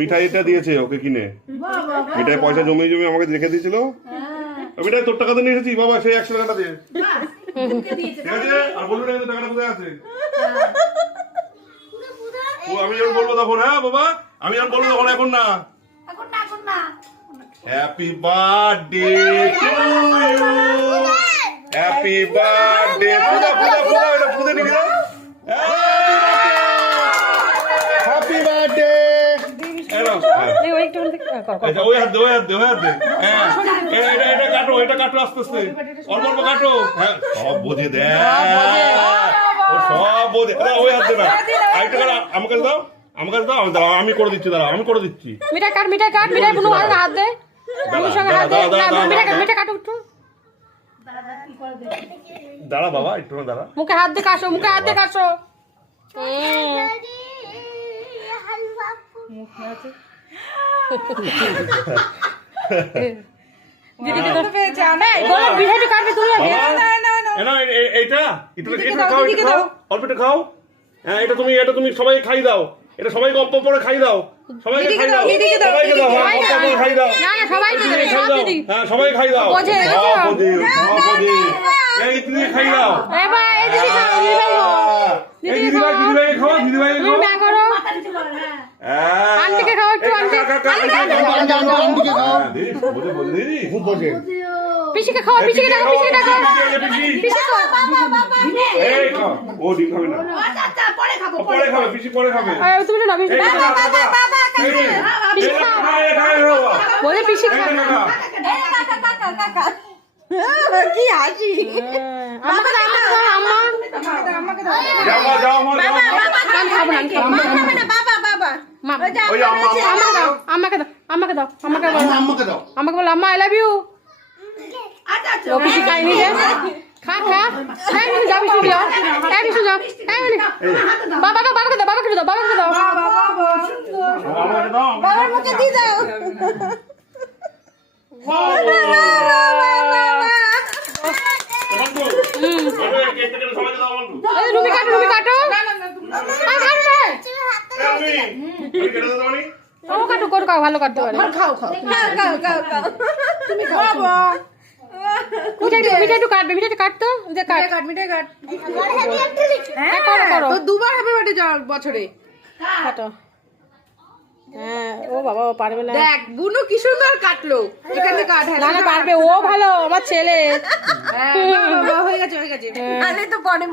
মিঠাইটা দিয়েছে ওকে কিনে, মিঠাই পয়সা জমিয়ে জমিয়ে আমাকে রেখে দিয়েছিল। মিঠাই তোর টাকা তো নিয়ে এসেছি বাবা, সেই 100 টাকাটা দিয়ে ঠিক আছে। আর বলবি না টাকাটা কোথায় আছে। আমি যখন বলবো তখন, হ্যাঁ বাবা আমি যখন বলবো তখন, এখন না। Happy birthday to you, happy birthday. Puja Puja Puja, এটা পুজো নিবি না। Happy birthday. এটা কাটো আস্তে আস্তে, অল্প অল্প কাটো। হ্যাঁ সব বোঝে, দেখ সব বোঝে। ওই হাত দে না, আমাকে দাও, আমাকে দাও, আমি করে দিচ্ছি, দাঁড়াও আমি করে দিচ্ছি। মিঠাই কাট, মিঠাই কাট, মিঠাই বুনু হাত দে, বুনুর সঙ্গে হাত দে। মিঠাই কাট একটু, দাঁড়া বাবা একটু দাঁড়া। মুখে হাত দে কাশো, মুখে হাত দে কাশো। খাও। হ্যাঁ এটা তুমি সবাই খাই দাও, এটা সবাইকে অল্প পরে খাই দাও, সবাইকে খাই দাও, সবাইকে দাও, খাই দাও, হ্যাঁ সবাই খাই দাও, এই তুমি খাই দাও। এই দিদিভাই খাও, দিদিভাই খাও। আন্টিকে খাও একটু, পিসিকে খাও, পিসিকে ডাকো, পিসিকে ডাকো, পিসি খাও। এই খাও, ও ডিম খাবে না, পরে খাবে, পিসি পরে খাবে। তুমি না পিসি, পিসি খাও, বলে পিসি খাও। কি হাসি। আমাকে দাও, আমাকে দাও, যাও যাও মা, যাও আমি খাবো না, আমি খাবো না। বাবা ওই আমাকে দাও, আমাকে দাও, আমাকে বলো, আমাকে বলো আম্মা আই লাভ ইউ। ও পিসি খাইনি যে, খা খা, এই নিয়ে যাও, পিসি যাও, এই নিয়ে যাও, এই নিয়ে বাবাকে দাও, বাবাকে দাও, বাবাকে দাও। বাবার মুখে দিয়ে দাও। রুমি কাটো, রুমি কাটো, কাটো, করো খাও, ভালো কাটতে পারে। খাও খাও খাও খাও, তুমি খাও। মিঠাই একটু কাটবে, মিঠাইটা কাটতো, কাট মিঠাই কাট। হ্যাঁ করো করো, তো দুবার হ্যাপি বার্থডে বছরে কাটো। হ্যাঁ ও বাবা ও পারবে না। দেখ বুনু কি সুন্দর কাটলো, এখানে কাট। না না পারবে, ও ভালো, আমার ছেলে। হয়ে গেছে হয়ে গেছে। তো পরে